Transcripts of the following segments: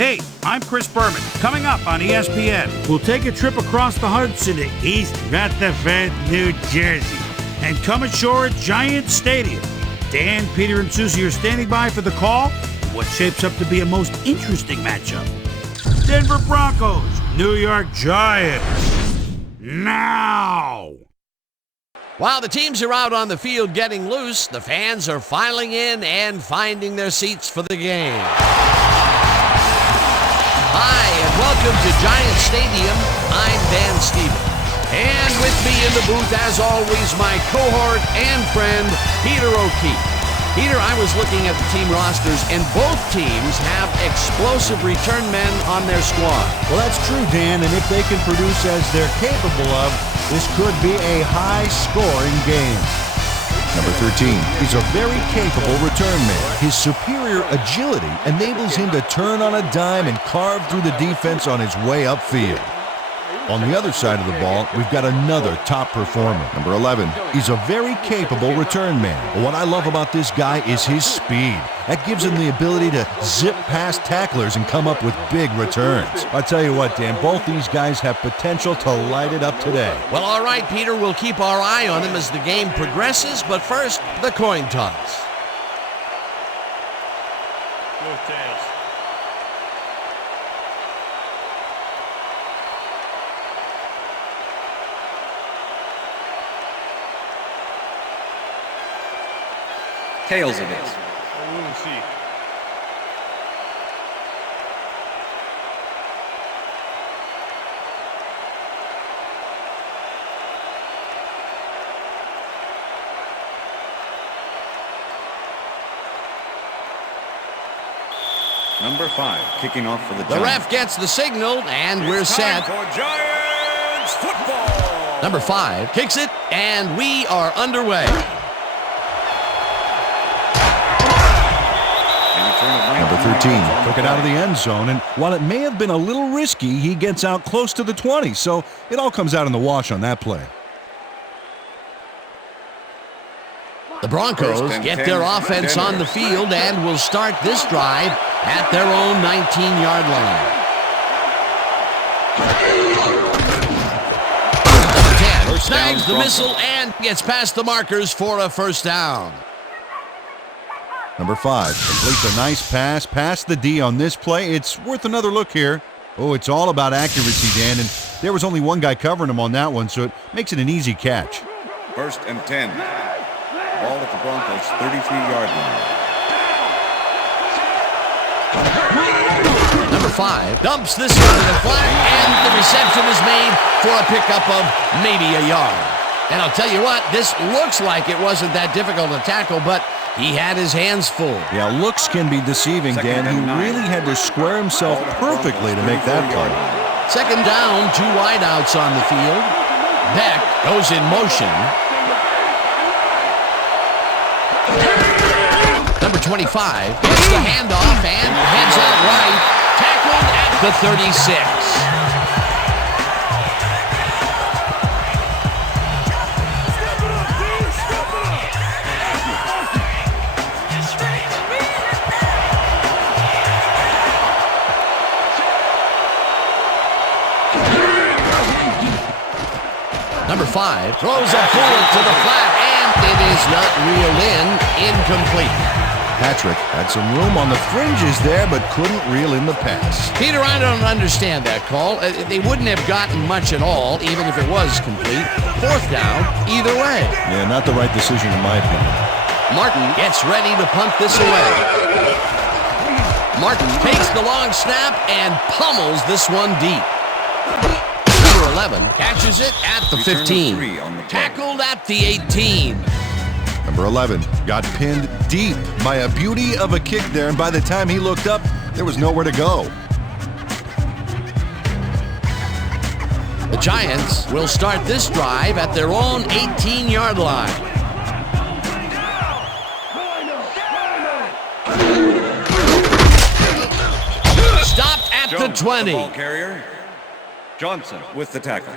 Hey, I'm Chris Berman. Coming up on ESPN, we'll take a trip across the Hudson to East Rutherford, New Jersey, and come ashore at Giant Stadium. Dan, Peter, and Susie are standing by for the call. What shapes up to be a most interesting matchup? Denver Broncos, New York Giants. Now! While the teams are out on the field getting loose, the fans are filing in and finding their seats for the game. Hi, and welcome to Giant Stadium. I'm Dan Stevens. And with me in the booth, as always, my cohort and friend, Peter O'Keefe. Peter, I was looking at the team rosters, and both teams have explosive return men on their squad. Well, that's true, Dan, and if they can produce as they're capable of, this could be a high-scoring game. Number 13, he's a very capable return man. His superior agility enables him to turn on a dime and carve through the defense on his way upfield. On the other side of the ball, we've got another top performer. Number 11, he's a very capable return man. But what I love about this guy is his speed. That gives him the ability to zip past tacklers and come up with big returns. I'll tell you what, Dan, both these guys have potential to light it up today. Well, all right, Peter, we'll keep our eye on them as the game progresses, but first, the coin toss. Go Tails. Tails it is. We'll see. Number 5, kicking off for the Giants. The ref gets the signal, and we're set. For Giants football. Number 5 kicks it, and we are underway. Number 13, Took it out of the end zone, and while it may have been a little risky, he gets out close to the 20, so it all comes out in the wash on that play. The Broncos get their offense on the field and will start this drive at their own 19-yard line. Number 10 snags the missile and gets past the markers for a first down. Number 5 completes a nice pass past the D on this play. It's worth another look here. Oh, it's all about accuracy, Dan, and there was only one guy covering him on that one, so it makes it an easy catch. 1st and 10. Ball at the Broncos' 33-yard line. Number 5 dumps this one to the flat, and the reception is made for a pickup of maybe a yard. And I'll tell you what, this looks like it wasn't that difficult to tackle, but he had his hands full. Yeah, looks can be deceiving, Dan. He really had to square himself perfectly to make that play. 2nd down, 2 wideouts on the field. Beck goes in motion. Number 25 gets the handoff and heads out right. Tackled at the 36. Number 5 throws a bullet to the flat, and it is not reeled in. Incomplete. Patrick had some room on the fringes there, but couldn't reel in the pass. Peter, I don't understand that call. They wouldn't have gotten much at all, even if it was complete. 4th down, either way. Yeah, not the right decision in my opinion. Martin gets ready to punt this away. Martin takes the long snap and pummels this one deep. Number 11 catches it at the 15. Tackled at the 18. Number 11 got pinned deep by a beauty of a kick there, and by the time he looked up, there was nowhere to go. The Giants will start this drive at their own 18-yard line. Stopped at the 20. Ball carrier. Johnson with the tackle.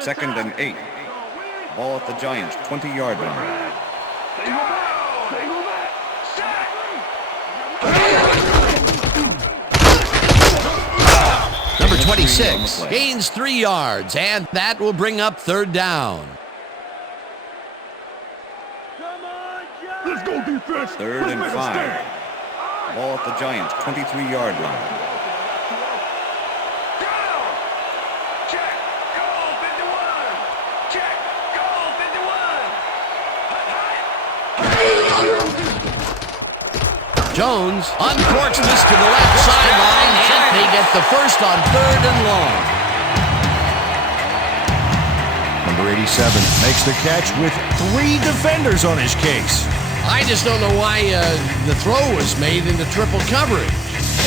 Second and 8. Ball at the Giants' 20-yard line. Number 26 gains 3 yards, and that will bring up third down. Let's go defense. 3rd and 5. Ball at the Giants' 23-yard line. Check. Goal 51. Check. Goal 51. Jones uncorks this to the left sideline, and they get the first on 3rd and long. Number 87 makes the catch with 3 defenders on his case. I just don't know why the throw was made into triple coverage.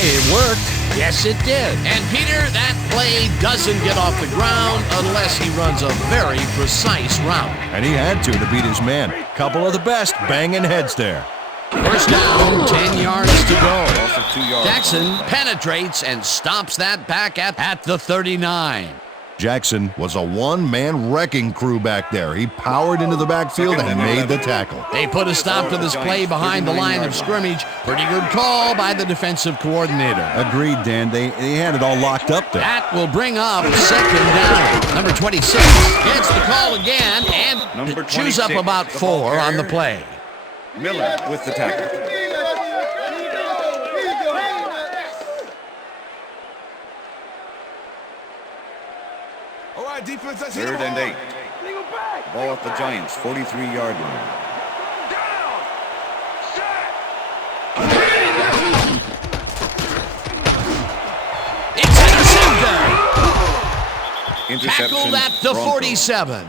Hey, it worked. Yes, it did. And Peter, that play doesn't get off the ground unless he runs a very precise route. And he had to beat his man. Couple of the best banging heads there. First down, 10 yards to go. Loss of 2 yards. Jackson penetrates and stops that back at the 39. Jackson was a one-man wrecking crew back there. He powered into the backfield and made the tackle. They put a stop to this play behind the line of scrimmage. Pretty good call by the defensive coordinator. Agreed, Dan. They had it all locked up there. That will bring up second down. Number 26 gets the call again and Number chews up 26, about the ball 4 on the carrier. play. Miller with the tackle. All right, defense, let's hit 3rd him and hard. 8. Ball at the Giants' 43-yard line. Down. Set. It's intercepted. Interception. Tackled at the Broncos. 47.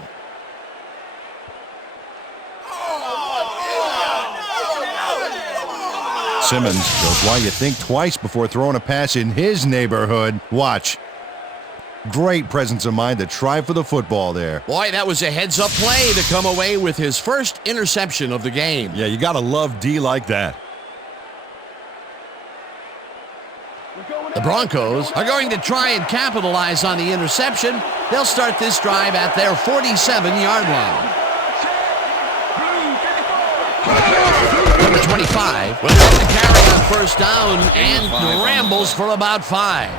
Simmons shows why you think twice before throwing a pass in his neighborhood. Watch. Great presence of mind to try for the football there. Boy, that was a heads-up play to come away with his first interception of the game. Yeah, you gotta love D like that. The Broncos are going to try and capitalize on the interception. They'll start this drive at their 47-yard line. Number 25 will get the carry on first down and rambles for about 5.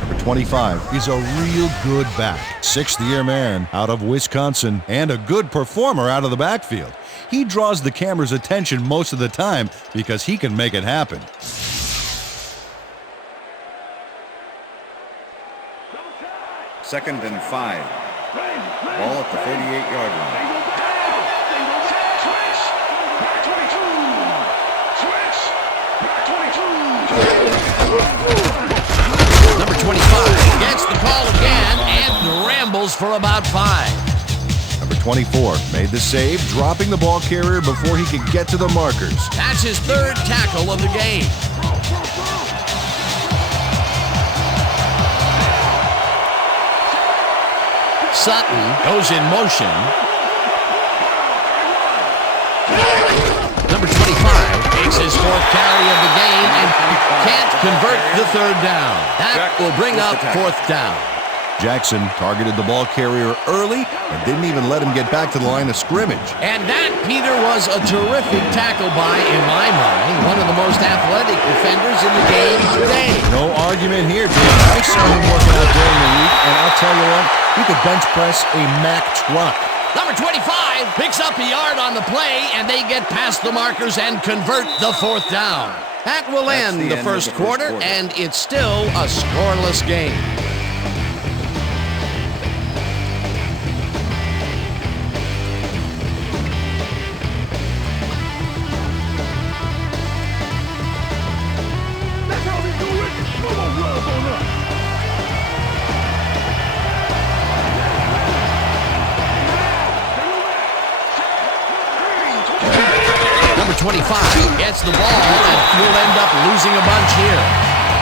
Number 25 is a real good back. 6th-year man out of Wisconsin and a good performer out of the backfield. He draws the camera's attention most of the time because he can make it happen. Second and 5. Ball at the 38-yard line. Number 25 gets the call again and rambles for about 5. Number 24 made the save, dropping the ball carrier before he could get to the markers. That's his 3rd tackle of the game. Sutton goes in motion. Number 25 takes his 4th carry of the game and can't convert the 3rd down. That will bring up 4th down. Jackson targeted the ball carrier early and didn't even let him get back to the line of scrimmage. And that, Peter, was a terrific tackle by, in my mind, one of the most athletic defenders in the game today. No argument here, Dan. I saw him working out during the week, and I'll tell you what, he could bench press a Mack truck. Number 25 picks up a yard on the play, and they get past the markers and convert the 4th down. That will end the first quarter, and it's still a scoreless game. That's how we do it. Come on, love on us. Number 25 gets the ball and will end up losing a bunch here.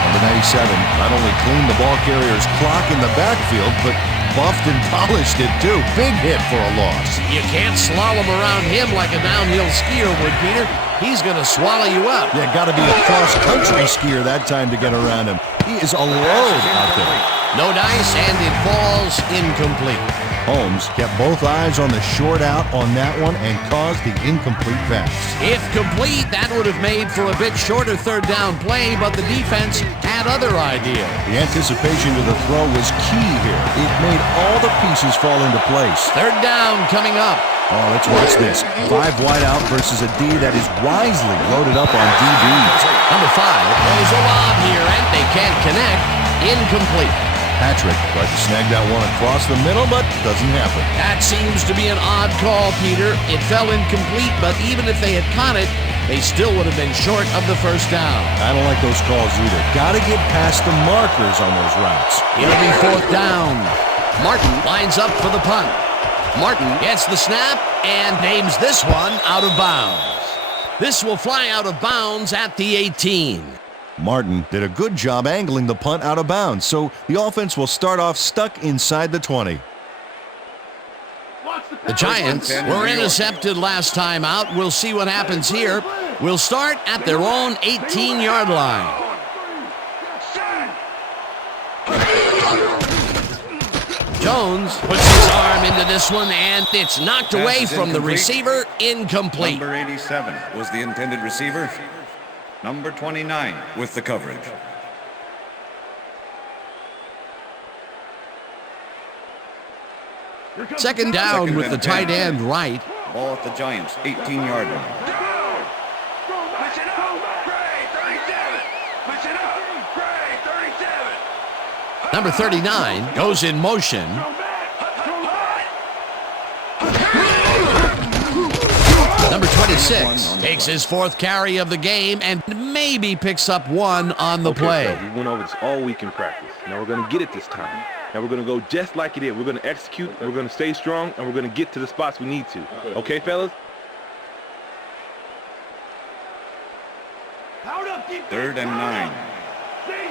Number 97 not only cleaned the ball carrier's clock in the backfield, but buffed and polished it too. Big hit for a loss. You can't slalom around him like a downhill skier would, Peter. He's going to swallow you up. Yeah, got to be a cross-country skier that time to get around him. He is a load out there. No dice, and it falls incomplete. Holmes kept both eyes on the short out on that one and caused the incomplete pass. If complete, that would have made for a bit shorter third down play, but the defense had other ideas. The anticipation of the throw was key here. It made all the pieces fall into place. Third down coming up. Oh, let's watch this. 5 wide out versus a D that is wisely loaded up on DBs. Number 5 throws a lob here, and they can't connect. Incomplete. Patrick tried to snag that one across the middle, but doesn't happen. That seems to be an odd call, Peter. It fell incomplete, but even if they had caught it, they still would have been short of the first down. I don't like those calls either. Got to get past the markers on those routes. It'll be fourth down. Martin lines up for the punt. Martin gets the snap and names this one out of bounds. This will fly out of bounds at the 18. Martin did a good job angling the punt out of bounds, so the offense will start off stuck inside the 20. The Giants were intercepted last time out. We'll see what happens here. We'll start at their own 18-yard line. Jones puts his arm into this one, and it's knocked away from the receiver. Incomplete. Number 87 was the intended receiver. Number 29 with the coverage. Second down with the tight end right. Ball at the Giants' 18-yard line. Number 39 goes in motion. Number 26 takes his fourth carry of the game and maybe picks up one on the play. So we went over this all week in practice. Now we're going to get it this time. Now we're going to go just like it is. We're going to execute, and we're going to stay strong, and we're going to get to the spots we need to. Okay, fellas? Third and 9.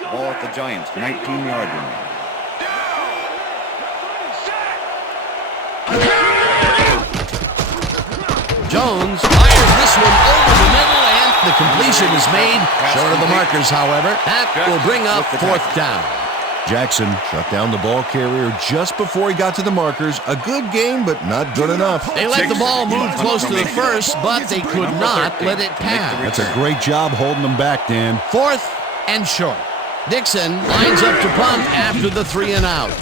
Ball at the Giants' 19-yard line. Jones fires this one over the middle, and the completion is made. Short of the markers, however. That will bring up fourth down. Jackson shut down the ball carrier just before he got to the markers. A good game, but not good enough. They let the ball move close to the first, but they could not let it pass. That's a great job holding them back, Dan. Fourth and short. Dixon lines up to punt after the 3 and out.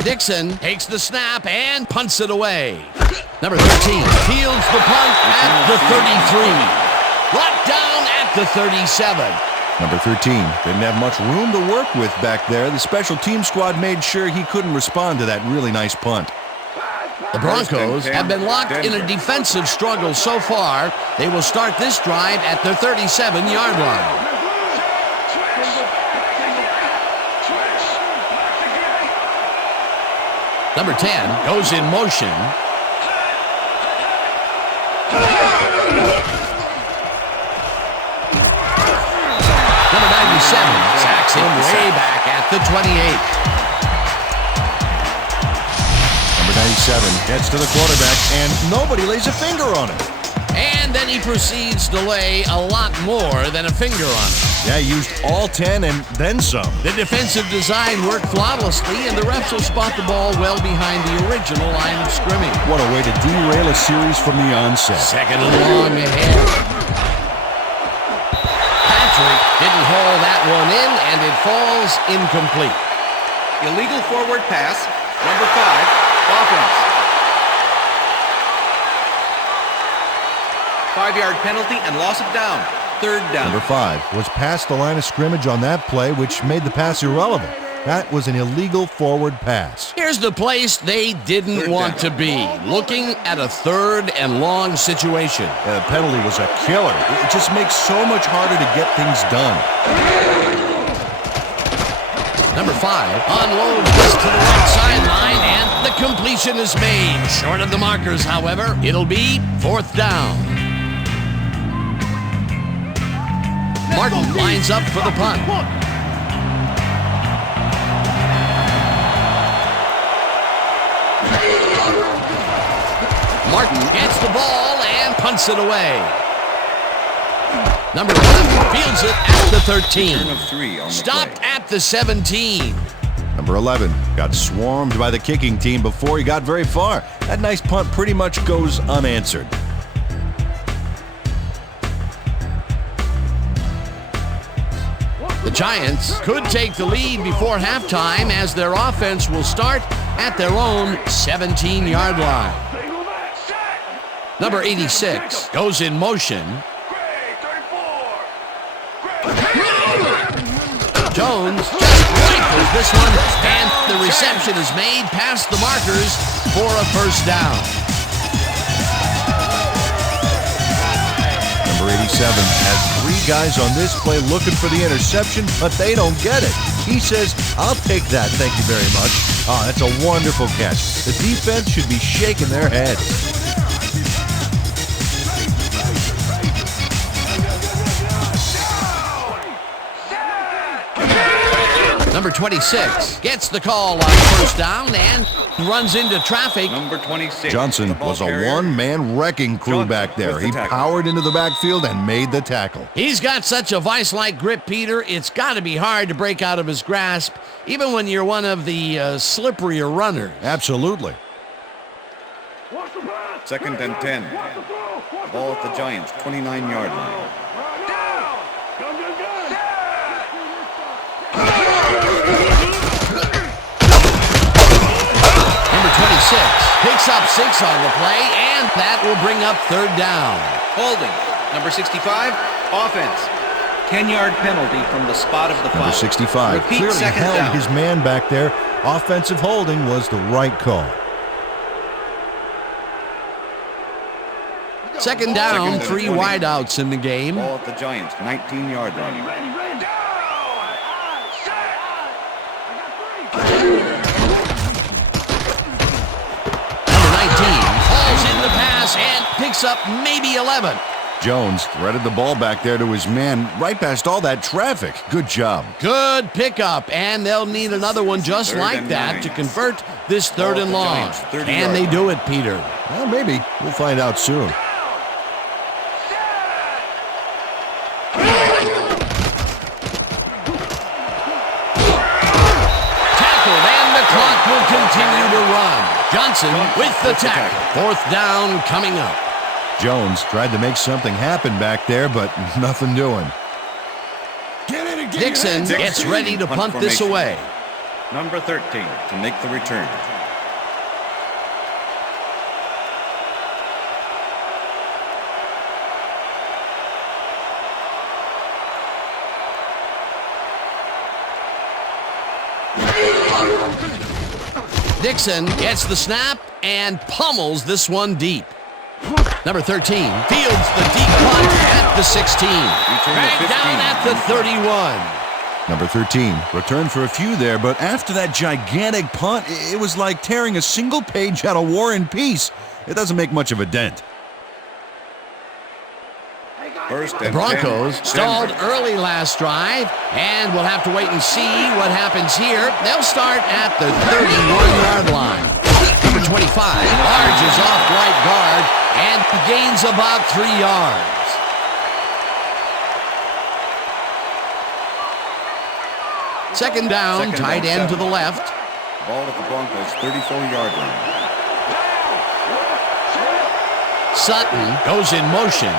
Dixon takes the snap and punts it away. Number 13 fields the punt at the 33. Locked down at the 37. Number 13 didn't have much room to work with back there. The special team squad made sure he couldn't respond to that really nice punt. The Broncos have been locked in a defensive struggle so far. They will start this drive at their 37-yard line. Number 10 goes in motion. Number 97 sacks him way back at the 28. Number 97 gets to the quarterback, and nobody lays a finger on him. And then he proceeds to lay a lot more than a finger on it. Yeah, he used all 10 and then some. The defensive design worked flawlessly, and the refs will spot the ball well behind the original line of scrimmage. What a way to derail a series from the onset. Second and long ahead. Patrick didn't haul that one in, and it falls incomplete. Illegal forward pass, number 5, offense. 5-yard penalty and loss of down. Third down. Number 5 was past the line of scrimmage on that play, which made the pass irrelevant. That was an illegal forward pass. Here's the place they didn't want to be, looking at a third and long situation. The penalty was a killer. It just makes so much harder to get things done. Number 5 unloads this to the right sideline, and the completion is made. Short of the markers, however, it'll be fourth down. Martin lines up for the punt. Martin gets the ball and punts it away. Number 11 fields it at the 13. Turn of 3 on the Stopped play. at the 17. Number 11 got swarmed by the kicking team before he got very far. That nice punt pretty much goes unanswered. The Giants could take the lead before halftime as their offense will start at their own 17-yard line. Number 86 goes in motion. Jones just rifles this one, and the reception is made past the markers for a first down. Number 87 has 3 guys on this play looking for the interception, but they don't get it. He says, "I'll take that, thank you very much." Oh, that's a wonderful catch. The defense should be shaking their heads. Number 26 gets the call on first down and runs into traffic. Number 26. Johnson was a one-man wrecking crew back there. He powered into the backfield and made the tackle. He's got such a vice-like grip, Peter. It's got to be hard to break out of his grasp, even when you're one of the slipperier runners. Absolutely. Second and 10. Ball at the Giants' 29-yard line. Number 26 picks up 6 on the play, and that will bring up third down. Holding. Number 65, offense. 10-yard penalty from the spot of the foul. Number 65 Repeat, clearly second held down. his man back there. Offensive holding was the right call. Second down, Second and 3 20. wideouts in the game. Ball at the Giants' 19-yard line. Number 19 falls in the pass and picks up maybe 11. Jones threaded the ball back there to his man right past all that traffic. Good job. Good pickup, and they'll need another one just Third like and that 9. to convert this third Ball at and the long. Giants, 30 Can they yards. do it, Peter? Well, maybe. We'll find out soon. Tackled, and the clock will continue to run. Johnson with the tackle. Fourth down coming up. Jones tried to make something happen back there, but nothing doing. Dixon gets ready to punt this formation. away. Number 13 to make the return. Dixon gets the snap and pummels this one deep. Number 13 fields the deep punt at the 16. Back down at the 31. Number 13 returned for a few there, but after that gigantic punt, it was like tearing a single page out of War and Peace. It doesn't make much of a dent. First The and Broncos 10, stalled Denver. early last drive, and we'll have to wait and see what happens here. They'll start at the 31-yard line. Number 25 barges off right guard and gains about 3 yards. Second down, Second tight and end to 7. the left. Ball at the Broncos' 34-yard line. Sutton goes in motion.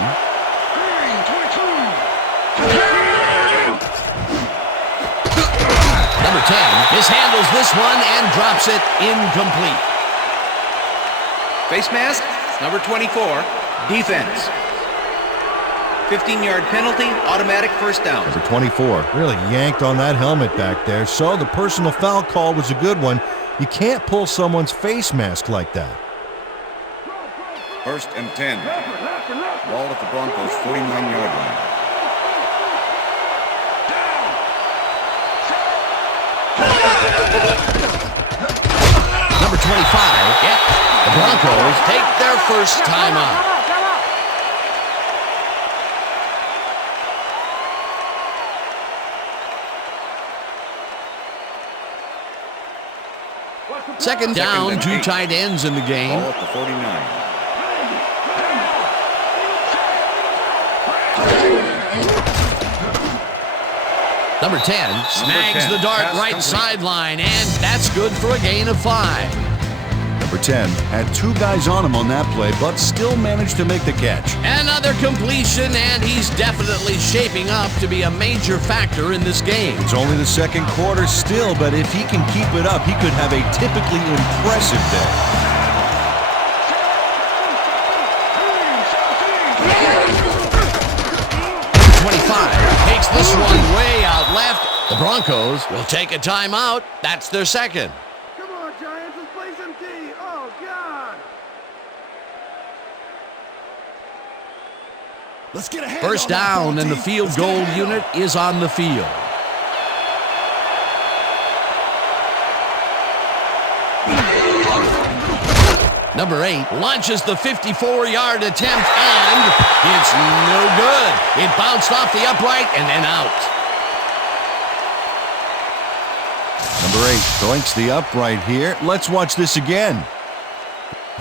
Number 10 mishandles this one and drops it incomplete. Face mask, number 24, defense. 15-yard penalty, automatic first down. Number 24 really yanked on that helmet back there, so the personal foul call was a good one. You can't pull someone's face mask like that. First and 10. Ball at the Broncos' 49-yard line. Number 25. Yep. The Broncos take their first time out. Second down, and 2 8. tight ends in the game. Ball at the 49. Number 10 snags 10, the dart pass right complete. sideline, and that's good for a gain of 5. Number 10 had 2 guys on him on that play, but still managed to make the catch. Another completion, and he's definitely shaping up to be a major factor in this game. It's only the second quarter still, but if he can keep it up, he could have a typically impressive day. 25 takes this one way out left. The Broncos will take a timeout. That's their second. Come on, Giants, let's play some D. Oh, God. Let's get ahead. First down, and the field goal unit is on the field. Number 8 launches the 54-yard attempt, and it's no good. It bounced off the upright and then out. Number 8 doinks the upright here. Let's watch this again.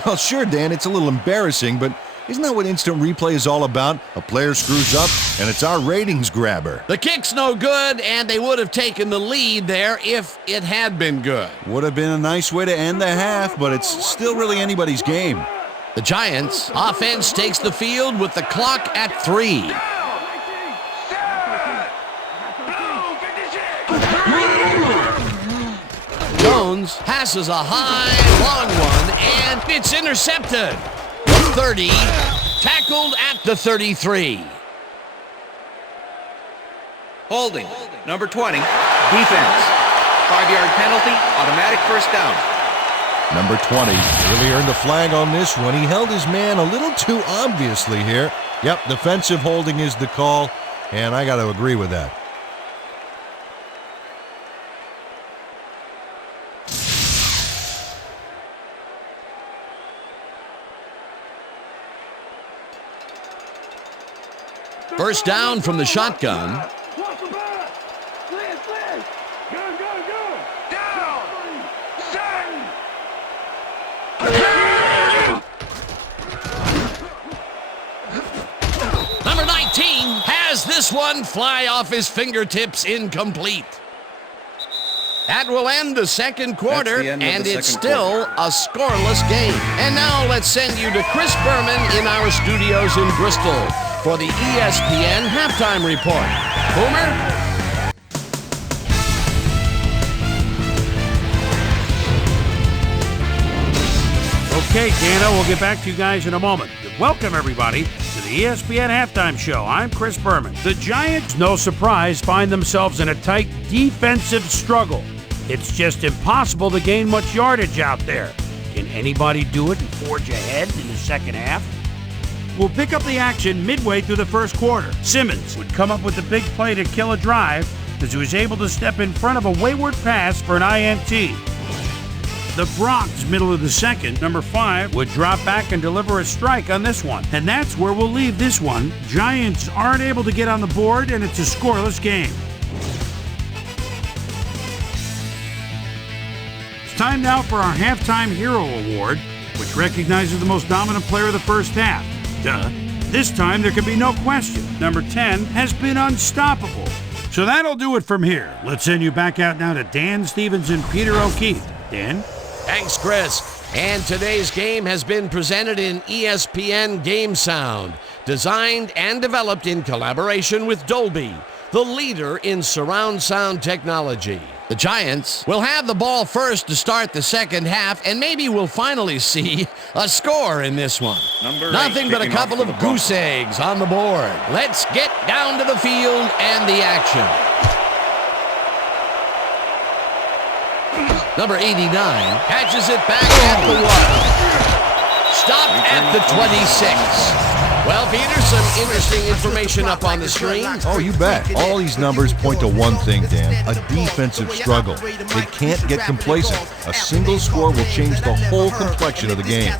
Well, sure, Dan, it's a little embarrassing, but isn't that what instant replay is all about? A player screws up, and it's our ratings grabber. The kick's no good, and they would have taken the lead there if it had been good. Would have been a nice way to end the half, but it's still really anybody's game. The Giants' offense takes the field with the clock at 3. Jones passes a high, long one, and it's intercepted. 30, tackled at the 33. Holding. Number 20. Defense. 5-yard penalty. Automatic first down. Number 20 really earned the flag on this one. He held his man a little too obviously here. Yep, defensive holding is the call, and I got to agree with that. First down from the shotgun. Watch the back. Slant. Go. Down. Set. Number 19 has this one fly off his fingertips, incomplete. That will end the second quarter, That's the end of and the it's second still a scoreless game. And now let's send you to Chris Berman in our studios in Bristol for the ESPN Halftime Report. Boomer? Okay, Dana, we'll get back to you guys in a moment. Welcome, everybody, to the ESPN Halftime Show. I'm Chris Berman. The Giants, no surprise, find themselves in a tight defensive struggle. It's just impossible to gain much yardage out there. Can anybody do it and forge ahead in the second half? We'll pick up the action midway through the first quarter. Simmons would come up with the big play to kill a drive as he was able to step in front of a wayward pass for an INT. The Broncos, middle of the second, number 5, would drop back and deliver a strike on this one. And that's where we'll leave this one. Giants aren't able to get on the board, and it's a scoreless game. It's time now for our Halftime Hero Award, which recognizes the most dominant player of the first half. Duh. This time, there can be no question. Number 10 has been unstoppable. So that'll do it from here. Let's send you back out now to Dan Stevens and Peter O'Keefe. Dan? Thanks, Chris. And today's game has been presented in ESPN Game Sound, designed and developed in collaboration with Dolby, the leader in surround sound technology. The Giants will have the ball first to start the second half, and maybe we'll finally see a score in this one. Number 8 Nothing but a kicking off couple for of the Broncos. goose eggs on the board. Let's get down to the field and the action. Number 89 catches it back at the 1. Stopped at the 26. Well, Peter, some interesting information up on the screen. Oh, you bet. All these numbers point to one thing, Dan. A defensive struggle. They can't get complacent. A single score will change the whole complexion of the game.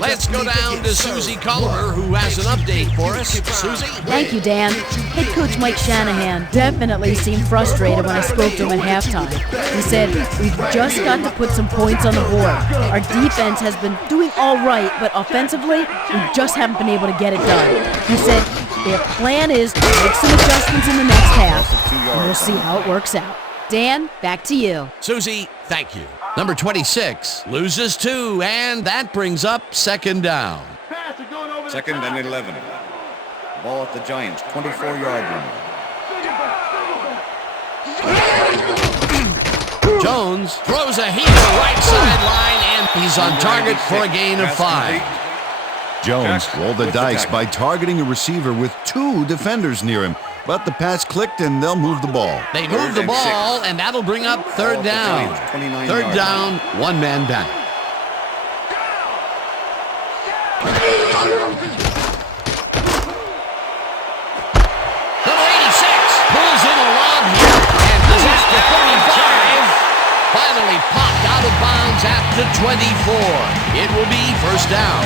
Let's go down to Susie Culver, who has an update for us. Susie? Thank you, Dan. Head coach Mike Shanahan definitely seemed frustrated when I spoke to him at halftime. He said, "We've just got to put some points on the board. Our defense has been doing all right, but offensively, we just haven't been able to get it done." He said, Their plan is to make some adjustments in the next half, 2 and yards. we'll see how it works out. Dan, back to you. Susie, thank you. Number 26 loses 2, and that brings up second down. Second and 11. Ball at the Giants' 24-yard line. Jones throws a heater right sideline, and he's on target for a gain of 5. Jones rolled the with the dice tackle. by targeting a receiver with 2 defenders near him, but the pass clicked and they'll move the ball. They move the and ball, 6. and that'll bring up third Ball at the down. Giants' 29 Third yard down, line. one man back. Number 86 pulls in a lob here, and he's at the 35. Finally popped out of bounds at the 24. It will be first down.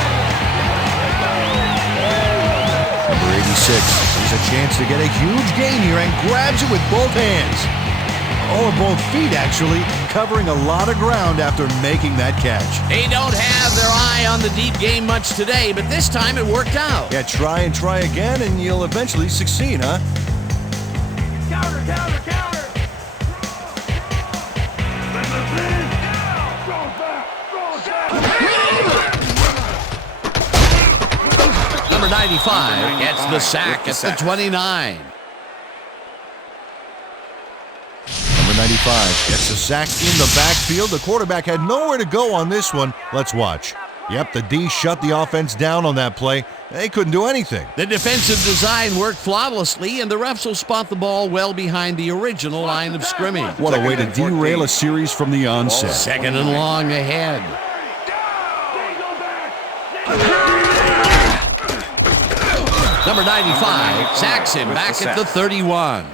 Number 86 sees a chance to get a huge gain here and grabs it with both hands. Or both feet, actually, covering a lot of ground after making that catch. They don't have their eye on the deep game much today, but this time it worked out. Yeah, try and try again, and you'll eventually succeed, huh? Counter, counter, counter. Number 95 gets the sack with the at the sack. 29. Number 95 gets a sack in the backfield. The quarterback had nowhere to go on this one. Let's watch. Yep, the D shut the offense down on that play. They couldn't do anything. The defensive design worked flawlessly, and the refs will spot the ball well behind the original line of scrimmage. What a way to Second and 14. derail a series from the onset. Second and long ahead. Number 95 sacks him With the back at sack. the 31.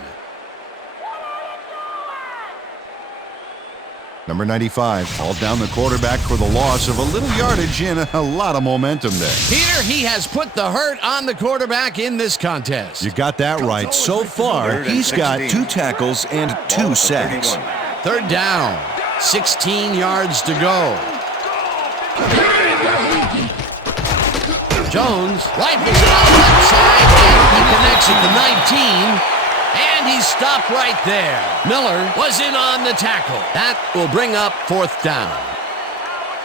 Number 95 hauled down the quarterback for the loss of a little yardage and a lot of momentum there. Peter, he has put the hurt on the quarterback in this contest. You got that right. So far, Third and he's got 16. 2 tackles and Ball 2 at the sacks. 31. Third down, 16 yards to go. Jones rifles it out left side, and he connects at the 19, and he's stopped right there. Miller was in on the tackle. That will bring up fourth down.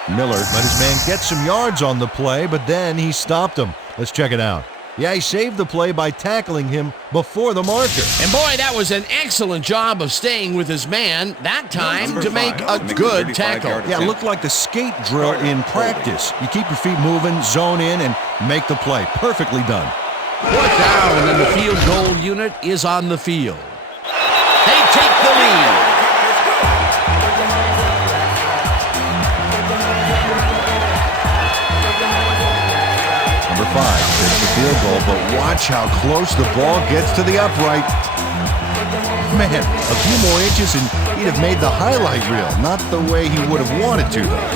Miller let his man get some yards on the play, but then he stopped him. Let's check it out. Yeah, he saved the play by tackling him before the marker. And boy, that was an excellent job of staying with his man, that time Number to make a 5, good 35 tackle. yard Yeah, it looked like the skate drill in practice. You keep your feet moving, zone in, and make the play. Perfectly done. Fourth down, and the field goal unit is on the field. They take the lead. Number 5 takes the field goal, but watch how close the ball gets to the upright. Man, a few more inches and he'd have made the highlight reel. Not the way he would have wanted to, though.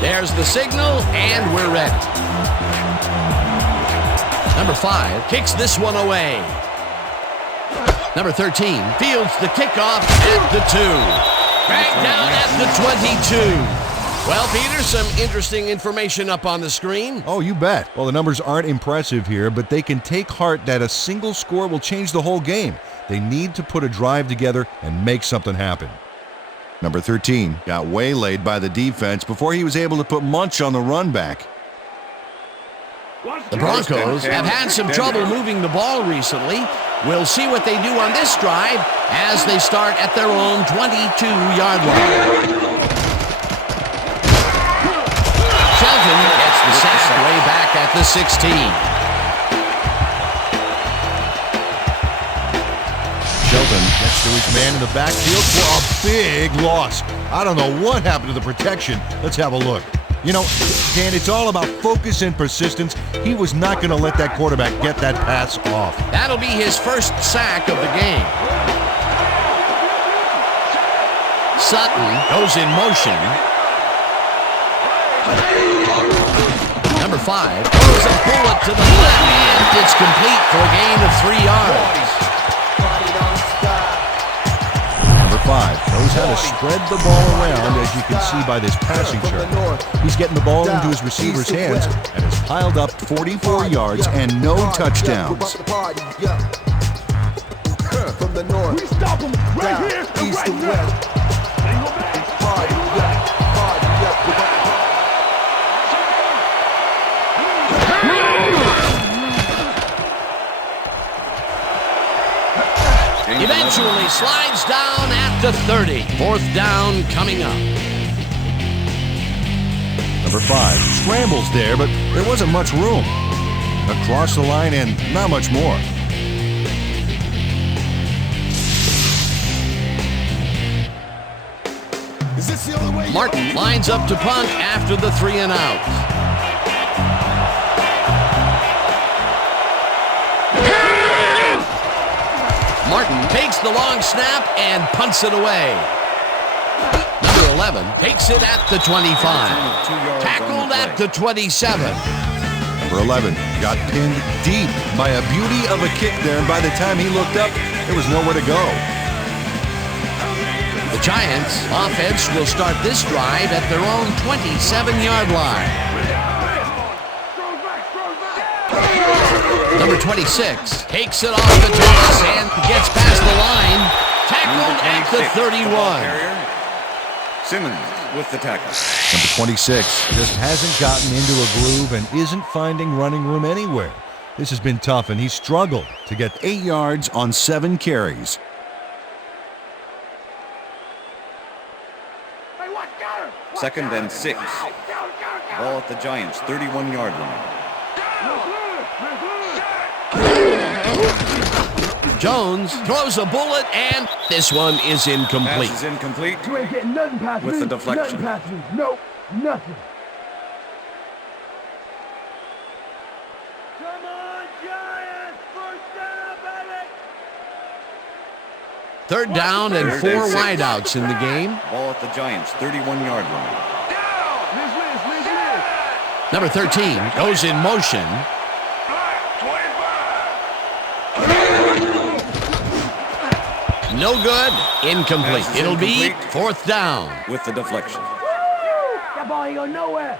There's the signal, and we're ready. Number 5 kicks this one away. Number 13 fields the kickoff at the 2. Dragged down at the 22. Well, Peter, some interesting information up on the screen. Oh, you bet. Well, the numbers aren't impressive here, but they can take heart that a single score will change the whole game. They need to put a drive together and make something happen. Number 13 got waylaid by the defense before he was able to put Munch on the run back. The Broncos have had some trouble moving the ball recently. We'll see what they do on this drive as they start at their own 22-yard line. Shelton gets the sack way back at the 16. Shelton gets to his man in the backfield for a big loss. I don't know what happened to the protection. Let's have a look. You know, Dan, it's all about focus and persistence. He was not going to let that quarterback get that pass off. That'll be his first sack of the game. Sutton goes in motion. Number 5 throws a bullet to the flat, and it's complete for a gain of 3 yards. Number 5 knows how to spread the ball around, as you can see by this passing chart. He's getting the ball into his receiver's hands and has piled up 44 yards and no touchdowns. From the north, we stop them right here, east to west. Eventually slides down at the 30. 4th down coming up. Number 5 scrambles there, but there wasn't much room. Across the line and not much more. Martin lines up to punt after the 3 and out. Martin takes the long snap and punts it away. Number 11 takes it at the 25. Tackled at the 27. Number 11 got pinned deep by a beauty of a kick there, and by the time he looked up, there was nowhere to go. The Giants' offense will start this drive at their own 27-yard line. Number 26 takes it off the toss and gets past the line. Tackled at the 31. Simmons with the tackle. Number 26 just hasn't gotten into a groove and isn't finding running room anywhere. This has been tough, and he struggled to get 8 yards on 7 carries. Second and 6. Ball at the Giants' 31-yard line. Jones throws a bullet, and this one is incomplete. Pass is incomplete. You ain't getting nothing past me. With the deflection. Nothing past me. Nope, nothing. Come on, Giants! First down, baby! 3rd down and 4 wideouts in the game. Ball at the Giants' 31-yard line. Number 13 goes in motion. No good. Incomplete. It'll be 4th down. With the deflection. That ball ain't going nowhere.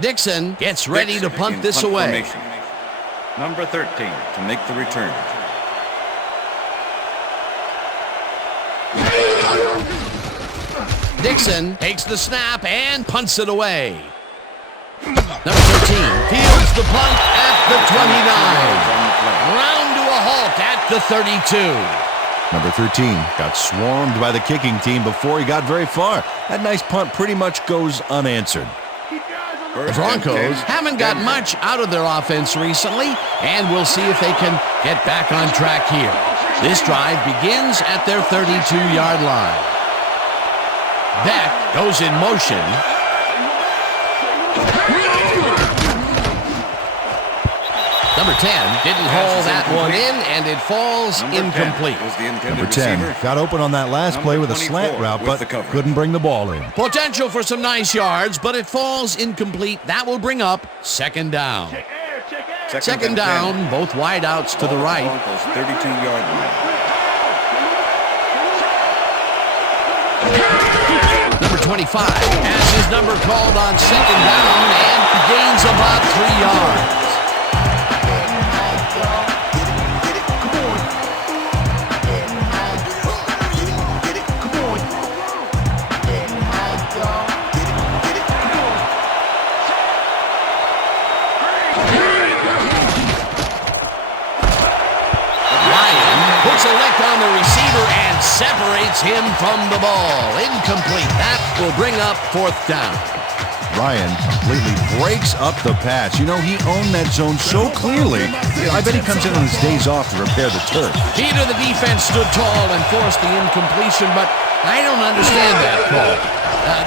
Dixon gets ready to punt this away. Number 13 to make the return. Dixon takes the snap and punts it away. Number 13 fields the punt at the 29. Round to a halt at the 32. Number 13 got swarmed by the kicking team before he got very far. That nice punt pretty much goes unanswered. The Broncos haven't got much out of their offense recently, and we'll see if they can get back on track here. This drive begins at their 32-yard line. Beck goes in motion. Number 10 didn't haul that one in, and it falls incomplete. Number 10 got open on that last play with a slant route, but couldn't bring the ball in. Potential for some nice yards, but it falls incomplete. That will bring up 2nd down. Second down, both wideouts to the right. 32-yard line. Number 25 has his number called on 2nd down and gains about 3 yards. On the receiver and separates him from the ball. Incomplete. That will bring up 4th down. Ryan completely breaks up the pass. You know, he owned that zone so clearly. I bet he comes in on his days off to repair the turf. Peter, the defense stood tall and forced the incompletion, but I don't understand that call.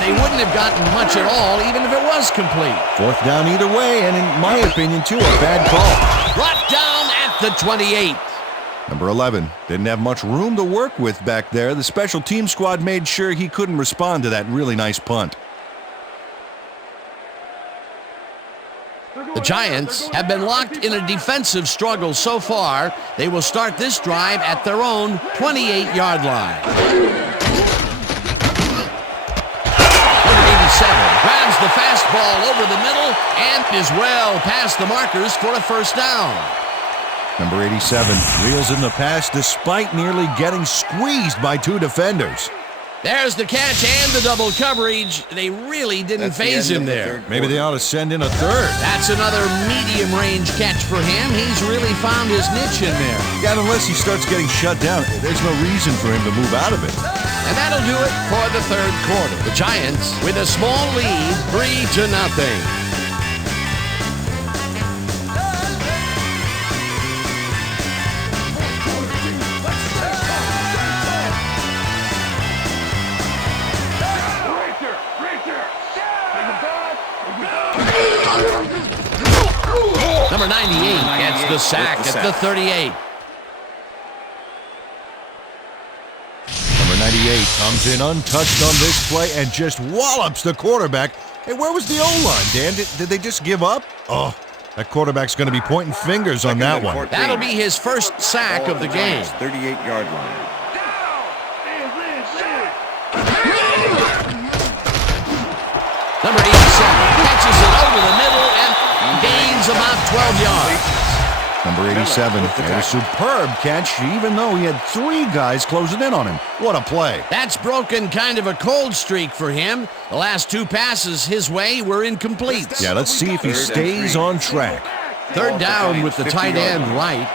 They wouldn't have gotten much at all, even if it was complete. 4th down either way, and in my opinion, too, a bad call. Brought down at the 28. Number 11 didn't have much room to work with back there. The special team squad made sure he couldn't respond to that really nice punt. Look The Giants have been locked in a defensive struggle so far. They will start this drive at their own 28-yard line. Number 87 grabs the fastball over the middle and is well past the markers for a first down. Number 87 reels in the pass despite nearly getting squeezed by two defenders. There's the catch and the double coverage. They really didn't phase him there. Maybe they ought to send in a third. That's another medium-range catch for him. He's really found his niche in there. Yeah, unless he starts getting shut down, there's no reason for him to move out of it. And that'll do it for the third quarter. The Giants with a small lead, 3-0. Number 98 gets the sack at the 38. Number 98 comes in untouched on this play and just wallops the quarterback. Hey, where was the O-line, Dan? Did they just give up? Oh, that quarterback's going to be pointing fingers on that one. That'll be his first sack of the game. 38-yard line. Number 87 catches it over the middle and gains about 12 yards. Number 87 had a superb catch, even though he had three guys closing in on him. What a play. That's broken kind of a cold streak for him. The last two passes his way were incomplete. Yeah, let's see if he stays on track. Third down with the tight end right.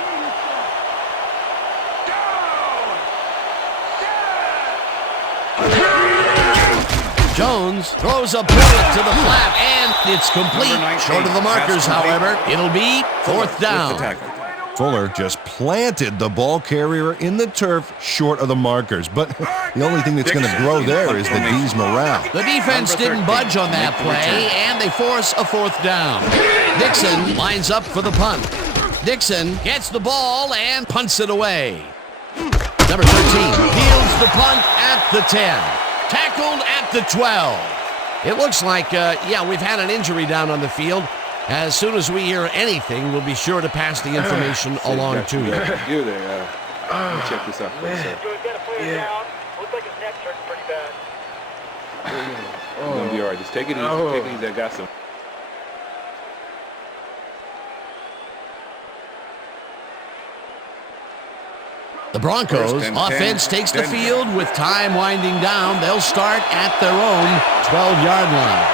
Jones throws a bullet to the flat, and it's complete. Short of the markers, however. It'll be fourth down. Fuller just planted the ball carrier in the turf short of the markers. But the only thing that's going to grow there is the D's morale. The defense didn't budge on that play, and they force a fourth down. Dixon lines up for the punt. Dixon gets the ball and punts it away. Number 13 fields the punt at the 10. Tackled at the 12. It looks like, we've had an injury down on the field. As soon as we hear anything, we'll be sure to pass the information along to you. You're there. Let me check this out for a second. Yeah. Looks like his neck's hurting pretty bad. You're going to be all right. Just take it easy. Take it easy. I got some. The Broncos offense takes the field with time winding down. They'll start at their own 12-yard line.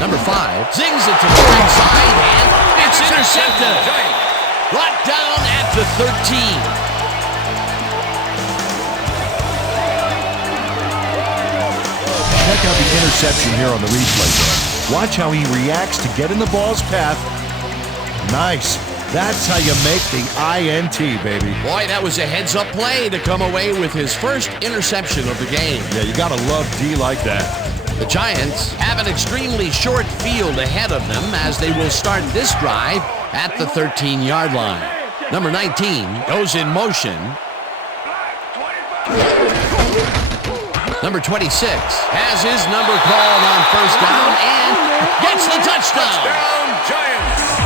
Number 5 zings it to the right side, and it's intercepted. Brought down at the 13. Check out the interception here on the replay, Dan. Watch how he reacts to get in the ball's path. Nice. That's how you make the INT, baby. Boy, that was a heads-up play to come away with his first interception of the game. Yeah, you gotta love D like that. The Giants have an extremely short field ahead of them as they will start this drive at the 13-yard line. Number 19 goes in motion. Number 26 has his number called on first down and gets the touchdown. Touchdown, Giants!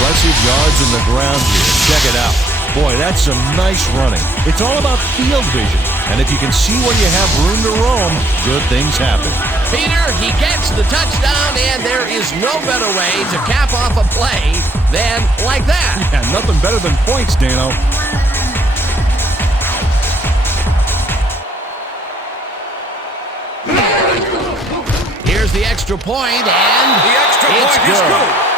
Impressive yards in the ground here. Check it out. Boy, that's some nice running. It's all about field vision. And if you can see where you have room to roam, good things happen. Peter, he gets the touchdown, and there is no better way to cap off a play than like that. Yeah, nothing better than points, Dano. Here's the extra point, and The extra it's point is good.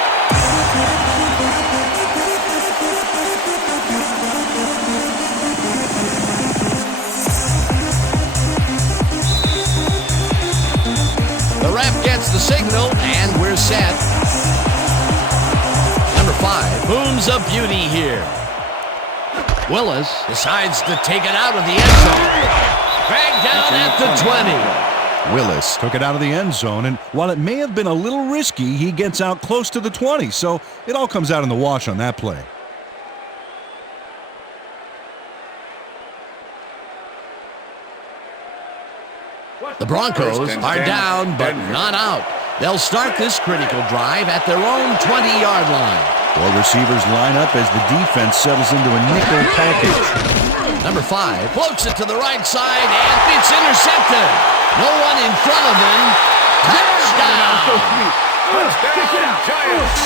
The ref gets the signal, and we're set. Number 5 booms a beauty here. Willis decides to take it out of the end zone. Dragged down at the 20. Willis took it out of the end zone, and while it may have been a little risky, he gets out close to the 20, so it all comes out in the wash on that play. The Broncos are down, but not out. They'll start this critical drive at their own 20-yard line. 4 receivers line up as the defense settles into a nickel package. Number 5 floats it to the right side, and it's intercepted. No one in front of him. Touchdown! Touchdown, Giants!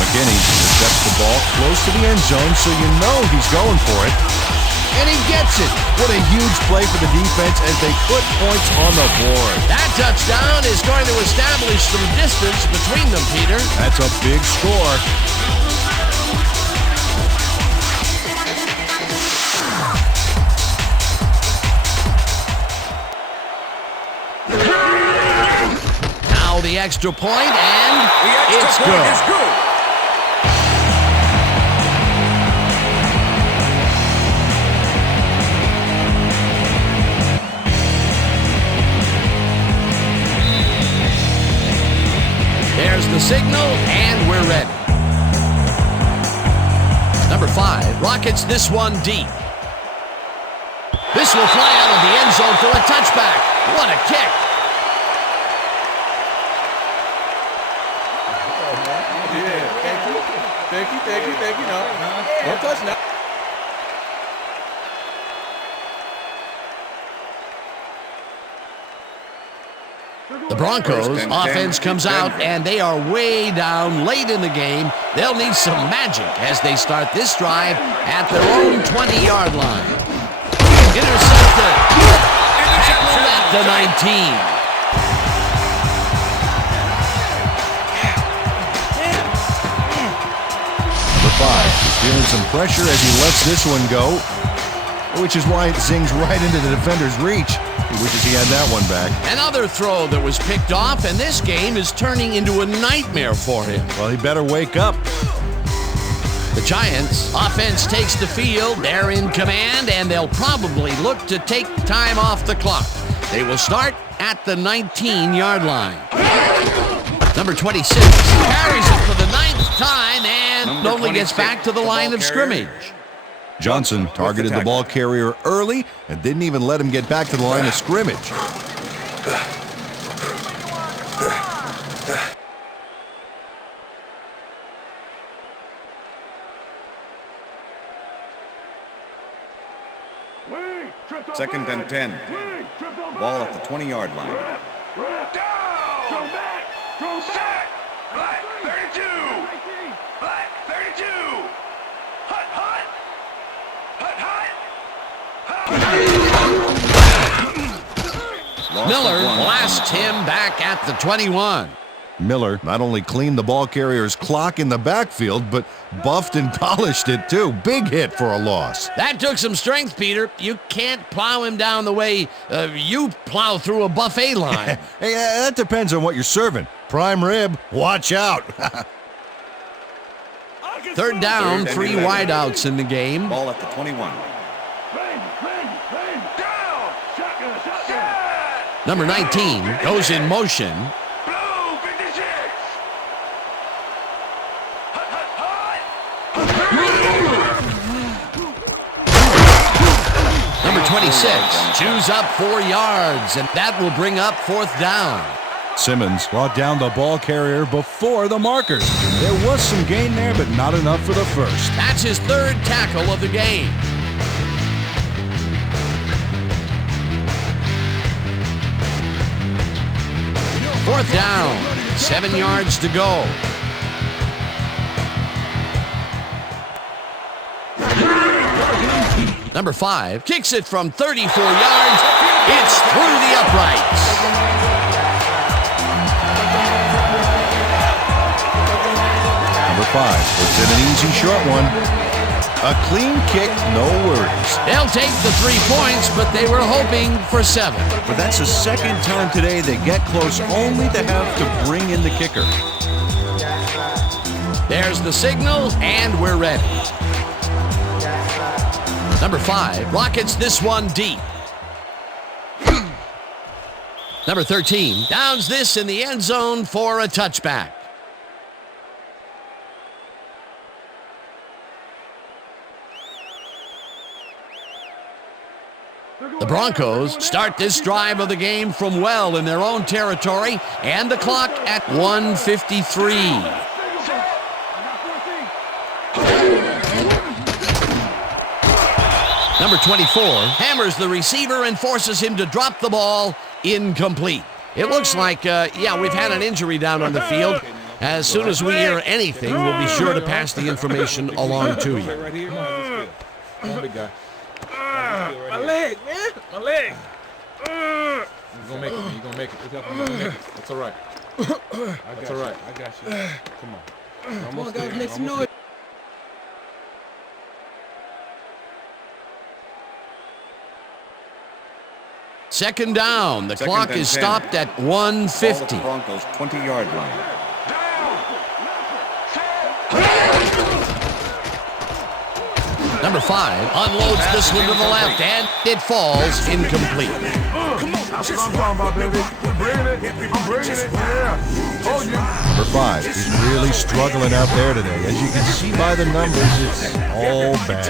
McKinney intercepts the ball close to the end zone, so you know he's going for it. And he gets it. What a huge play for the defense as they put points on the board. That touchdown is going to establish some distance between them, Peter. That's a big score. Now the extra point, and it's good. There's the signal, and we're ready. Number 5 rockets this one deep. This will fly out of the end zone for a touchback. What a kick. Thank you. No touch now. The Broncos offense comes out, and they are way down late in the game. They'll need some magic as they start this drive at their own 20-yard line. Intercepted. Tackled at the 19. Number 5 is feeling some pressure as he lets this one go, which is why it zings right into the defender's reach. He wishes he had that one back. Another throw that was picked off, and this game is turning into a nightmare for him. Well, he better wake up. The Giants offense takes the field. They're in command, and they'll probably look to take time off the clock. They will start at the 19-yard line. Number 26 carries it for the 9th time and only gets back to the line of scrimmage. Johnson targeted the ball carrier early and didn't even let him get back to the line of scrimmage. Second and 10. Ball at the 20-yard line. Black 32! Black 32! Hut! Miller blasts him back at the 21. Miller not only cleaned the ball carrier's clock in the backfield, but buffed and polished it too. Big hit for a loss. That took some strength, Peter. You can't plow him down the way you plow through a buffet line. Hey, that depends on what you're serving. Prime rib, watch out. Third down, 3 wideouts in the game. Ball at the 21. Number 19 goes in motion. Number 26 chews up 4 yards, and that will bring up 4th down. Simmons brought down the ball carrier before the markers. There was some gain there, but not enough for the first. That's his 3rd tackle of the game. Fourth down, 7 yards to go. Number 5 kicks it from 34 yards. It's through the uprights. Number 5 puts in an easy short one. A clean kick, no worries. They'll take the 3 points, but they were hoping for 7. But that's the second time today they get close only to have to bring in the kicker. There's the signal, and we're ready. Number 5 rockets this one deep. Number 13 downs this in the end zone for a touchback. The Broncos start this drive of the game from well in their own territory, and the clock at 1:53. Number 24 hammers the receiver and forces him to drop the ball. Incomplete. It looks like, we've had an injury down on the field. As soon as we hear anything, we'll be sure to pass the information along to you. Come on, big guy. My leg, man. My leg. You're going to make it, man. You're going to make it. You're going to make it. That's all right. That's all right. I got you. Come on. Come on, guys. Make some noise. Second down. The clock is stopped at 1:50. The Broncos 20-yard line. Number 5 unloads this one to the left, and it falls incomplete. That's what I'm talking about, baby. I'm bringing it. Yeah. Told you. Number 5 is really struggling out there today. As you can see by the numbers, it's all bad.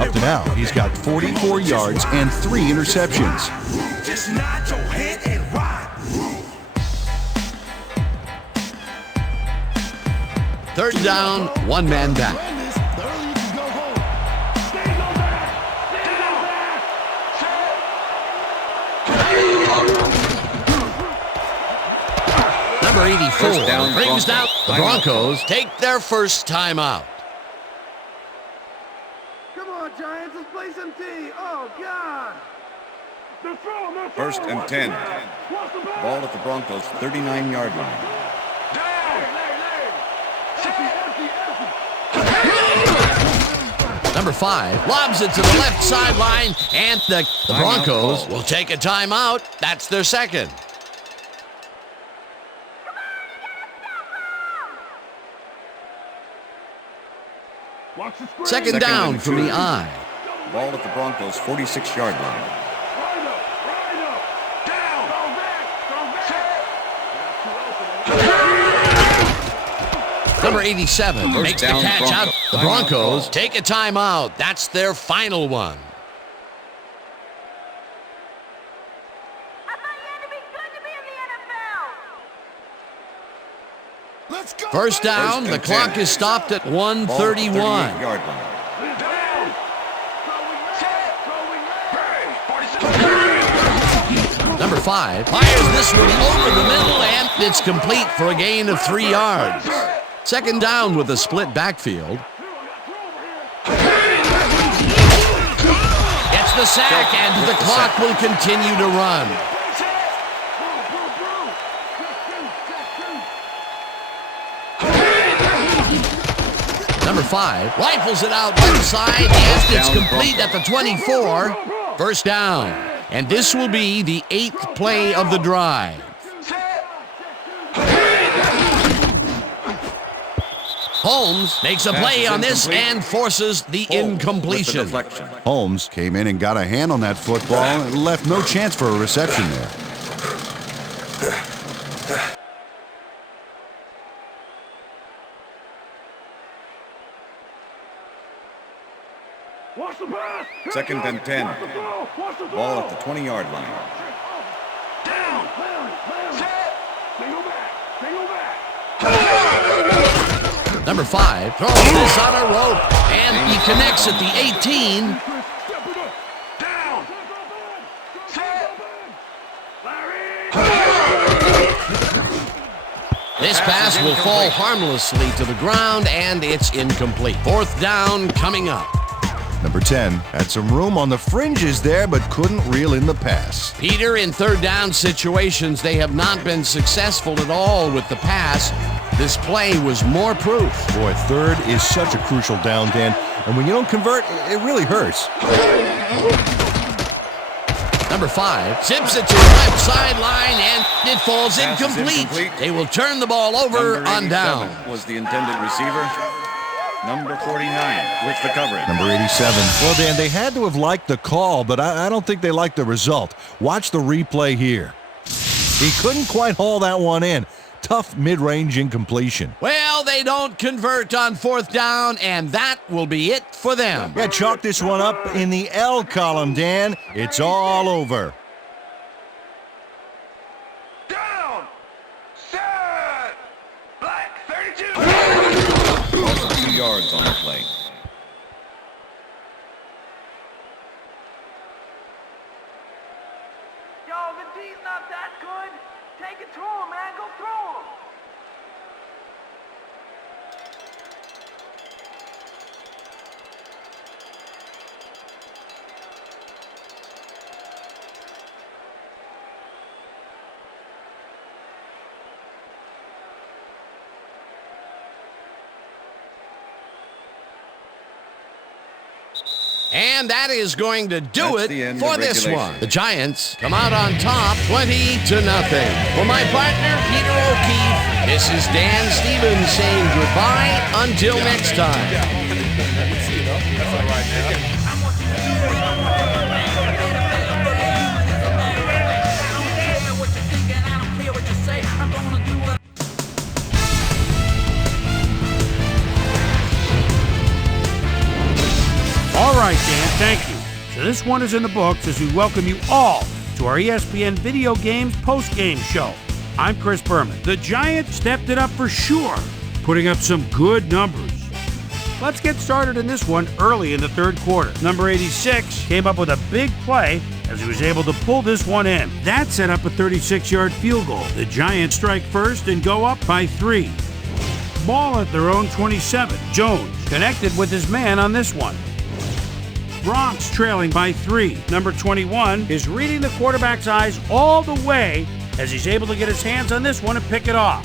Up to now, he's got 44 yards and 3 interceptions. Just nod your head and ride. Third down, one man back. Number 84 brings down the Broncos. Take their first timeout. Come on, Giants. Let's play some T. Oh, God. First and 10. Ball at the Broncos 39-yard line. Number 5 lobs it to the left sideline, and the Broncos will take a timeout. That's their second. Second down from the I. Ball at the Broncos 46-yard line. Number 87 makes the catch out. The Broncos take a timeout. That's their final one. First down, the clock is stopped at 1:31. Number 5 fires this one over the middle, and it's complete for a gain of 3 yards. Second down with a split backfield. Gets the sack, and the clock will continue to run. Number 5 rifles it out left side, and it's complete at the 24. First down, and this will be the 8th play of the drive. Holmes makes a play on this and forces the incompletion. Holmes came in and got a hand on that football and left no chance for a reception there. Second and 10. Ball at the 20-yard line. Number 5 throws this on a rope, and he connects at the 18. This pass will fall harmlessly to the ground, and it's incomplete. Fourth down coming up. Number 10 had some room on the fringes there, but couldn't reel in the pass. Peter, in third down situations, they have not been successful at all with the pass. This play was more proof. Boy, third is such a crucial down, Dan, and when you don't convert, it really hurts. Number 5 zips it to the left sideline, and it falls incomplete. They will turn the ball over on down. Was the intended receiver. Number 49 with the coverage. Number 87. Well, Dan, they had to have liked the call, but I don't think they liked the result. Watch the replay here. He couldn't quite haul that one in. Tough mid-range incompletion. Well, they don't convert on 4th down, and that will be it for them. Yeah, chalk this one up in the L column, Dan. It's all over. Down! Set! Black 32! Loss of 2 yards on the play. Yo, the D's not that good. Take it to him, man. Go through him. And that is going to do That's the it end for of this regulation. one. The Giants come out on top 20-0. For my partner, Peter O'Keefe, this is Dan Stevens saying goodbye until next time. All right, Dan, thank you. So this one is in the books as we welcome you all to our ESPN Video Games post-game show. I'm Chris Berman. The Giants stepped it up for sure, putting up some good numbers. Let's get started in this one early in the third quarter. Number 86 came up with a big play as he was able to pull this one in. That set up a 36-yard field goal. The Giants strike first and go up by 3. Ball at their own 27. Jones connected with his man on this one. Broncos trailing by 3. Number 21 is reading the quarterback's eyes all the way as he's able to get his hands on this one and pick it off.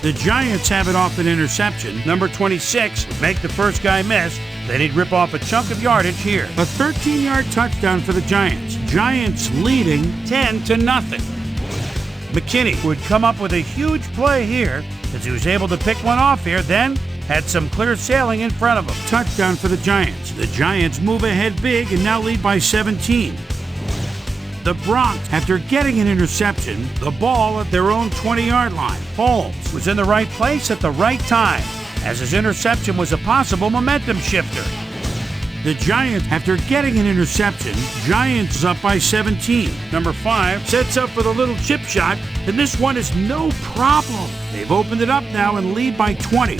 The Giants have it off an interception. Number 26 would make the first guy miss. Then he'd rip off a chunk of yardage here. A 13-yard touchdown for the Giants. Giants leading 10-0. McKinney would come up with a huge play here as he was able to pick one off here, then had some clear sailing in front of him. Touchdown for the Giants. The Giants move ahead big and now lead by 17. The Broncos, after getting an interception, the ball at their own 20-yard line. Holmes was in the right place at the right time, as his interception was a possible momentum shifter. The Giants, after getting an interception, Giants is up by 17. Number 5 sets up for the little chip shot, and this one is no problem. They've opened it up now and lead by 20.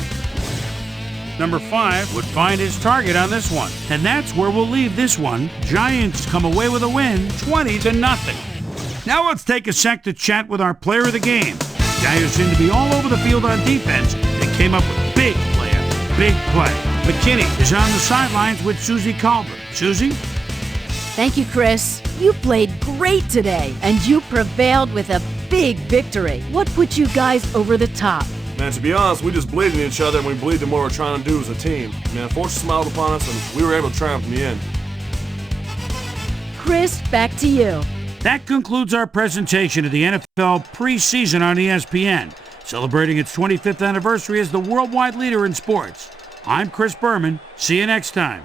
Number 5 would find his target on this one. And that's where we'll leave this one. Giants come away with a win, 20-0. Now let's take a sec to chat with our player of the game. Guy who seemed to be all over the field on defense and came up with big play after big play. McKinney is on the sidelines with Susie Colbert. Susie? Thank you, Chris. You played great today, and you prevailed with a big victory. What put you guys over the top? Man, to be honest, we just believed in each other and we believed in what we were trying to do as a team. Man, fortune smiled upon us and we were able to triumph in the end. Chris, back to you. That concludes our presentation of the NFL preseason on ESPN, celebrating its 25th anniversary as the worldwide leader in sports. I'm Chris Berman. See you next time.